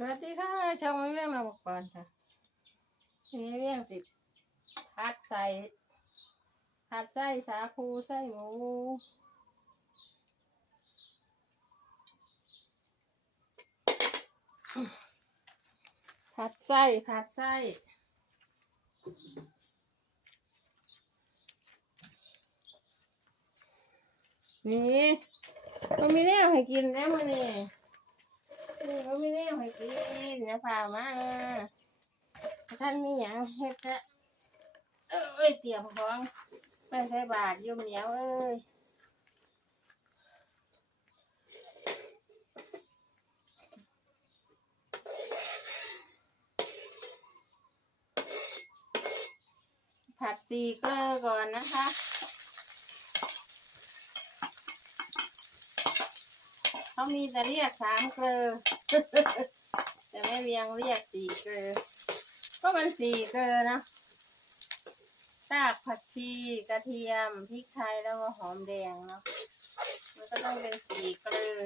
สวัสดีค่ะช่องไม่เรื่องเราก่อนค่ะนี่เรื่องสิพัดใส่พัดไส้สาคูไส้หมูผัดไส้ผัดไส้นี่มันมีแนวให้กินแล้วมันนี่ นี่ก็ไม่ได้เอาให้กินนะพามาท่านมีอย่างเฮ็ดจะเอ้ยเตรียมของไปใส่บาทยุ่มเหนียวเอ้ยผัดซีเกลือก่อนนะคะ เขามีแต่เรียกสามเกลือแต่แม่เวียงเรียกสี่เกลือก็มันสี่เกลือนะรากผักชีกระเทียมพริกไทยแล้วก็หอมแดงเนาะมันก็ต้องเป็นสี่เกลือ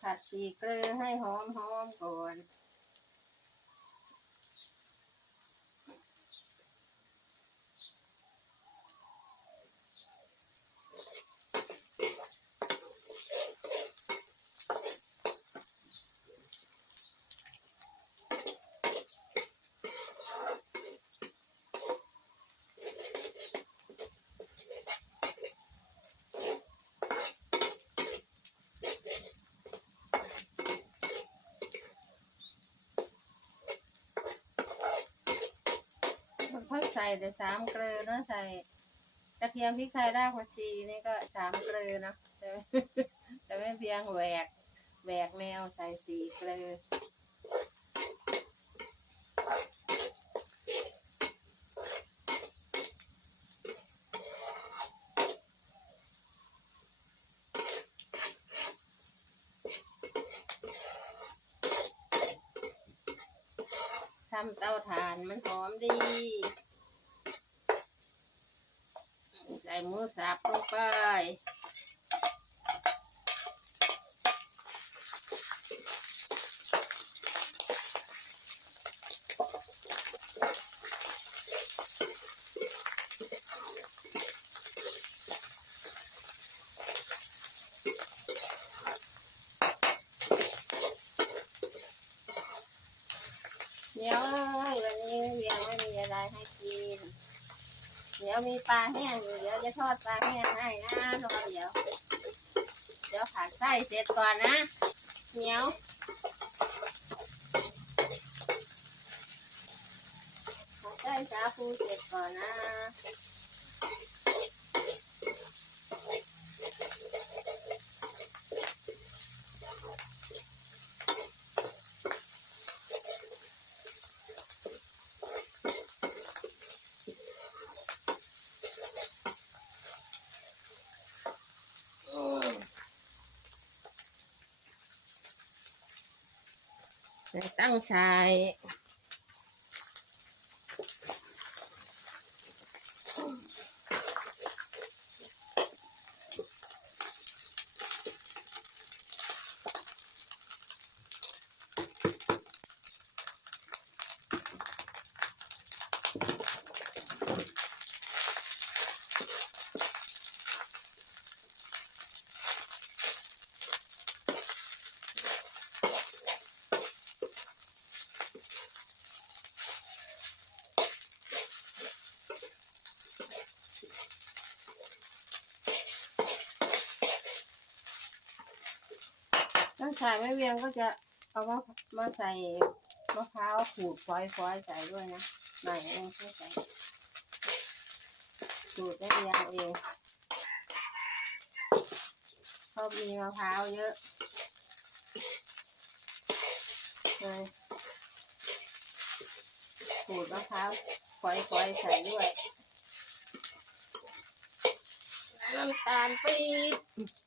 ผัดสี่เกลือให้หอมหอมก่อน แต่สามเกลือเนาะใส่กระเทียมพริกไทยรากผักชีนี่ก็สามเกลือเนาะแต่ไม่แต่ไม่เพียงแหวกแหวกแนวใส่สี่เกลือทำเตาถ่านมันหอมดี ใส่หมูสับลงไป เดี๋ยววันนี้ยังไม่มีอะไรให้กิน เดี๋ยว มีปลาแห้งอยู่เดี๋ยวจะทอดปลาแห้งให้นะรอเดี๋ยว เดี๋ยวผัดไส้เสร็จก่อนนะเหนียวผัดไส้สาคูเสร็จก่อนนะ ต่ตั้งชาย ตั้งชายไม่เวียงก็จะเอามามาใส่มะพร้าวขูดฟอยๆใส่ด้วยนะหน่อยเองไม่ใส่ขูดได้เวียงเองชอบมีมะพร้าวเยอะเลยขูดมะพร้าวฟอยๆใส่ด้วยน้ำตาลปี๊บ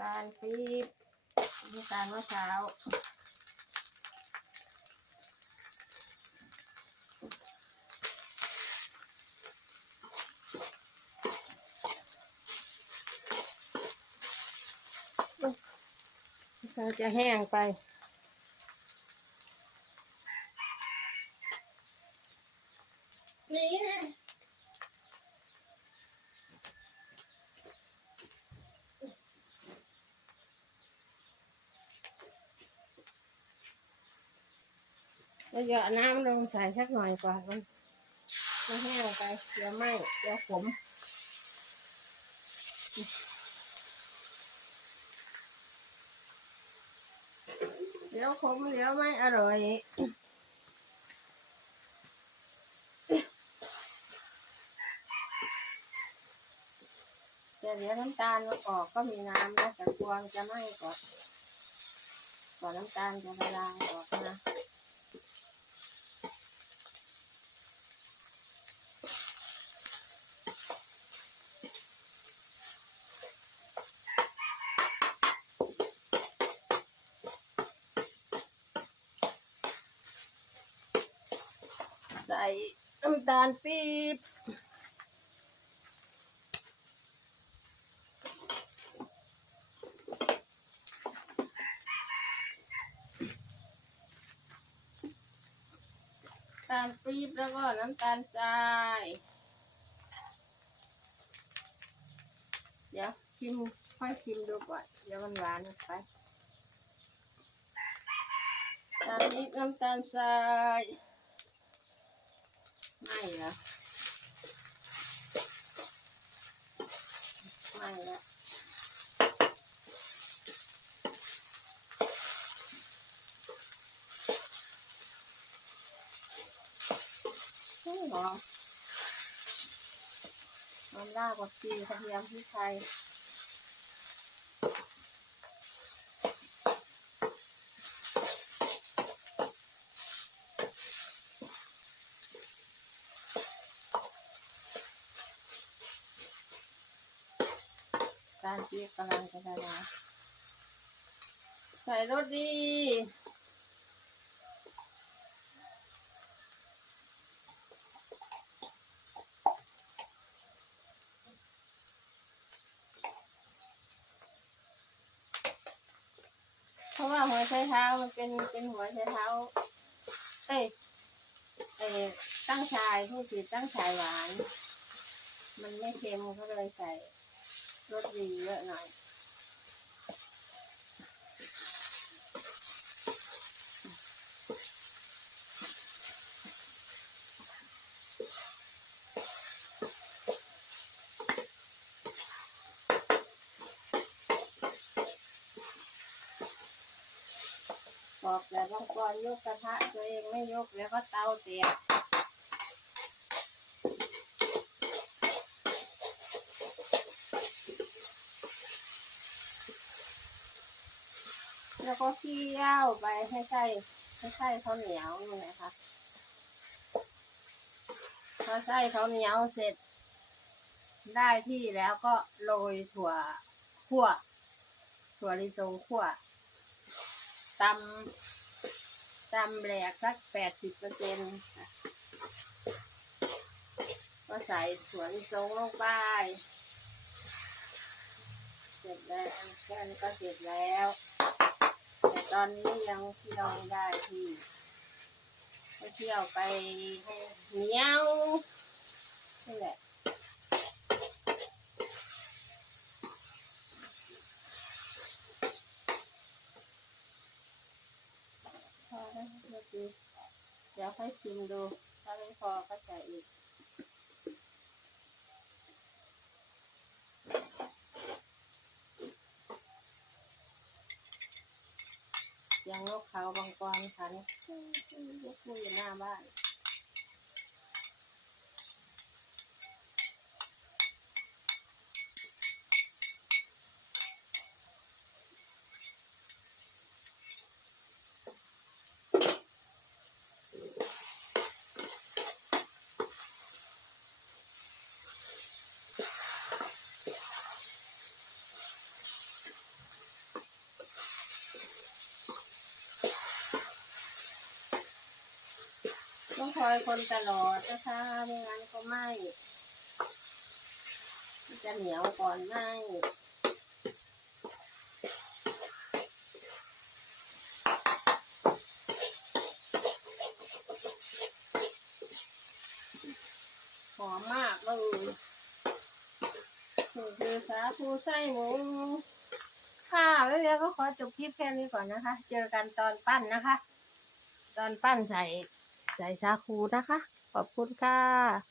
ตาลปี๊บน้ำตาลมะพร้าวเราจะแห้งไปนี่นะ เราเยาะน้ำลงใส่สักหน่อยก่อนมันมันแห้งไปเดี๋ยวไหมเดี๋ยวขมเดี๋ยวขมเดี๋ยวไม่อร่อยเดี๋ยวเดี๋ยวน้ำตาลมันออกก็มีน้ำนะแต่กวมันจะไหม้ก่อนก่อนน้ำตาลจะละลายออกนะ ใส่น้ำตาลปี๊บน้ำตาลปี๊บแล้วก็น้ำตาลทราย เดี๋ยวชิมค่อยชิมดูก่อน เดี๋ยวมันหวานไปตามนี้น้ำตาลทราย ไม่เหม้แล้วไม่หรอมันลากกว่าปีกระเทียมพริกไทยารปี๊บกำลังจะละใส่รสดีเพราะว่าหัวไชเท้ามันเป็นเป็นหัวไชเท้า เอ้ยเอ้ยตั้งชายผู้ผิดตั้งชายหวาน มันไม่เค็มก็เลยใส่ รสดีเยอะหน่อยบอกแต่บางกรยกกระทะตัวเองไม่ยกแล้วก็เตาเตีย แล้วก็เคี่ยวไปให้ไส้ให้ไส้เขาเหนียวนี่นะคะพอไส้เขาเหนียวเสร็จ ได้ที่แล้วก็โรยถั่วคั่วถั่วลิสงคั่วตำตำแหลกสักแปดสิบเปอร์เซ็นต์ก็ใส่ถั่วลิสงลงไปเสร็จแล้วแค่นี้ก็เสร็จแล้ว ตอนนี้ยังเคี่ยวไม่ได้ที่ก็เคี่ยวไปให้เหนียวนี่แหละพอแล้วเดี๋ยวดูเดี๋ยวค่อยชิมดู ถ้าไม่พอก็ใส่อีก ยังนกเขาบางกรค่ะนี่ยกมืออยู่หน้าบ้าน ต้องคอยคนตลอดนะคะไม่งั้นก็ไหม้จะเหนียวก่อนไหม้หอมมากเลยคือสาคูไส้หมูค่ะแล้วก็ขอจบคลิปแค่นี้ก่อนนะคะ เจอกันตอนปั้นนะคะ ตอนปั้นใส่ ใจชาคูนะคะ ขอบคุณค่ะ